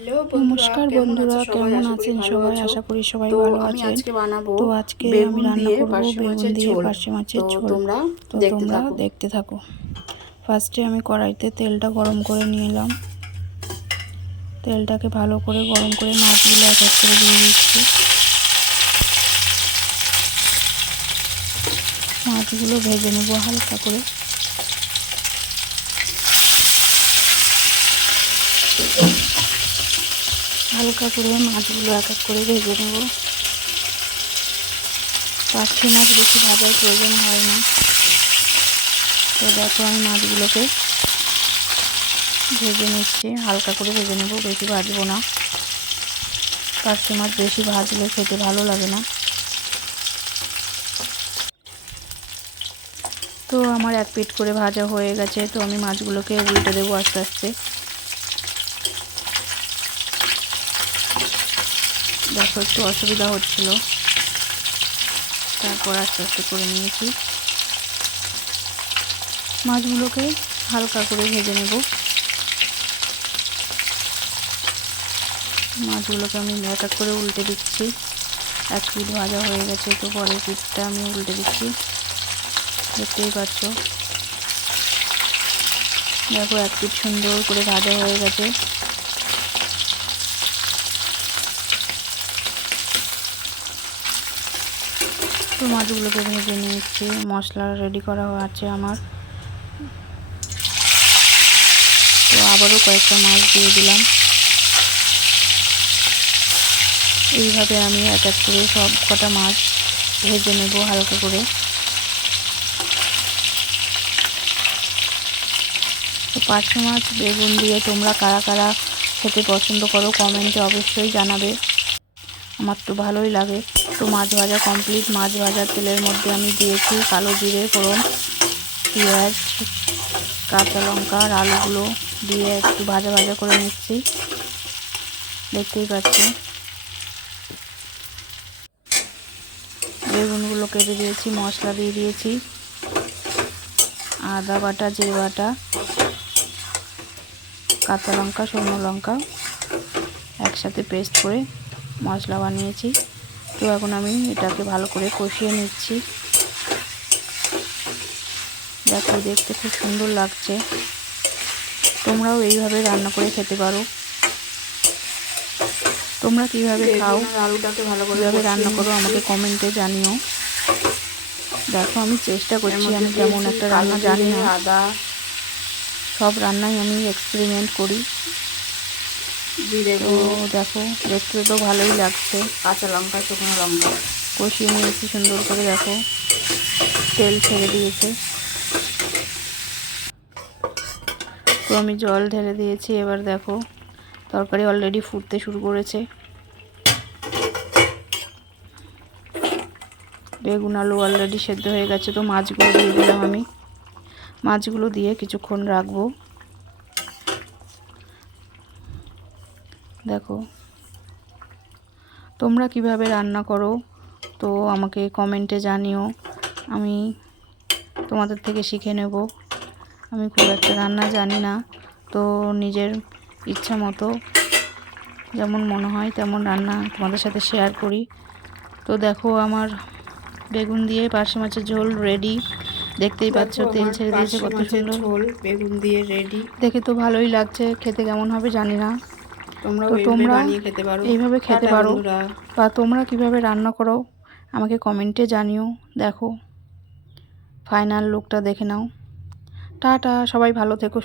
Hello বন্ধুরা, নমস্কার কেমন বন্ধুরা, আছো সবাই? কেমন আশা করি আছেন ভালো সবাই? আছো। আশা করি সবাই তো ভালো আমি আছেন। আজকে বানাবো তো আজকে আমি বেগুন রান্না দিয়ে করব পার্শে বেগুন মাছের দিয়ে ঝোল। পার্শে তো মাছের ঝোল। তোমরা তো দেখতে তোমরা থাকো। দেখতে থাকো। ফার্স্টে আমি কড়াইতে তেলটা গরম করে নিয়ে এলাম। তেলটাকে ভালো করে গরম করে মাছগুলো এক এক করে দিয়ে দিচ্ছি। মাছগুলো ভেজে নেবো হালকা করে। হালকা করে মাছগুলো এক এক করে ভেজে নেব। পার্শে মাছ বেশি ভাজার প্রয়োজন হয় না। তো দেখো আমি মাছগুলোকে ভেজে নিচ্ছি, হালকা করে ভেজে নেব, বেশি ভাজবো না। পার্শে মাছ বেশি ভাজলে খেতে ভালো লাগে না। তো আমার এক পিঠ করে ভাজা হয়ে গেছে। তো আমি মাছগুলোকে উল্টে দেবো আস্তে আস্তে। দেখো একটু অসুবিধা হচ্ছিল, তারপর আস্তে আস্তে করে নিয়েছি। মাছগুলোকে হালকা করে ভেজে নেব। মাছগুলোকে আমি এক এক করে উল্টে দিচ্ছি। এক পিঠ ভাজা হয়ে গেছে, তো পরের পিঠটা আমি উল্টে দিচ্ছি। দেখতেই পাচ্ছ, দেখো এক পিঠ সুন্দর করে ভাজা হয়ে গেছে। তো মাছগুলোকে ভেজে নিয়েছি। মশলা রেডি করা আছে আমার। তো আবারও কয়েকটা মাছ দিয়ে দিলাম। এইভাবে আমি এক এক করে সব কটা মাছ ভেজে নেব হালকা করে। তো পার্শে মাছ বেগুন দিয়ে তোমরা কারা কারা খেতে পছন্দ করো কমেন্টে অবশ্যই জানাবে। আমার তো ভালোই লাগে। তো মাছ ভাজা কমপ্লিট। মাছ ভাজার তেলের মধ্যে আমি দিয়েছি কালো জিরে ফোড়ন, পেঁয়াজ, কাঁচা লঙ্কা আর আলুগুলো দিয়ে একটু ভাজা ভাজা করে নিচ্ছি। দেখতেই পাচ্ছি বেগুনগুলো কেটে দিয়েছি, মশলা দিয়ে দিয়েছি, আদা বাটা, জিরে বাটা, কাঁচা লঙ্কা, শুকনো লঙ্কা একসাথে পেস্ট করে মশলা বানিয়েছি। তো এখন আমি এটাকে ভালো করে কষিয়ে নিচ্ছি। দেখো দেখতে খুব সুন্দর লাগছে। তোমরাও এইভাবে রান্না করে খেতে পারো। তোমরা কিভাবে খাও, আলুটাকে ভালো করে কিভাবে কষিয়ে রান্না করো নিচ্ছি। আমাকে কমেন্টে জানিও। দেখো আমি চেষ্টা এর করছি, মধ্যে আমি তেমন দিয়েছি একটা কালো রান্না জানি জিরে, না। আদা, সব রান্নাই আমি এক্সপেরিমেন্ট করি। জিরে তো গুঁড়ো, দেখো দেখতে তো ভালোই লাগছে। কাঁচা লঙ্কা, শুকনো লঙ্কা কষিয়ে নিয়েছি সুন্দর করে। দেখো তেল ছেড়ে দিয়েছে। তো আমি জল ঢেলে দিয়েছি। এবার দেখো তরকারি অলরেডি ফুটতে শুরু করেছে। বেগুন আলু অলরেডি সেদ্ধ হয়ে গেছে। তো মাছগুলো দিয়ে দিলাম আমি। মাছগুলো দিয়ে কিছুক্ষণ রাখবো। দেখো তোমরা কিভাবে রান্না করো তো আমাকে কমেন্টে জানিও। আমি তোমাদের থেকে শিখে নেব। আমি খুব একটা রান্না জানি না, তো নিজের ইচ্ছা মতো যেমন মনে হয় তেমন রান্না তোমাদের সাথে শেয়ার করি। তো দেখো আমার বেগুন দিয়ে পার্শে মাছের ঝোল রেডি। দেখতেই পাচ্ছ দেখো তেল আমার ছেড়ে দিয়েছে পার্শে কত মাছের সুন্দর। ঝোল বেগুন দিয়ে রেডি। দেখে তো ভালোই লাগছে, খেতে কেমন হবে জানি না। তোমরাও তো এইভাবে তোমরা বানিয়ে খেতে পারো। এইভাবে খেতে টাটা পারো, বন্ধুরা। বা তোমরা কিভাবে রান্না করো আমাকে কমেন্টে জানিও। দেখো ফাইনাল লুকটা দেখে নাও। টাটা, সবাই ভালো থেকো।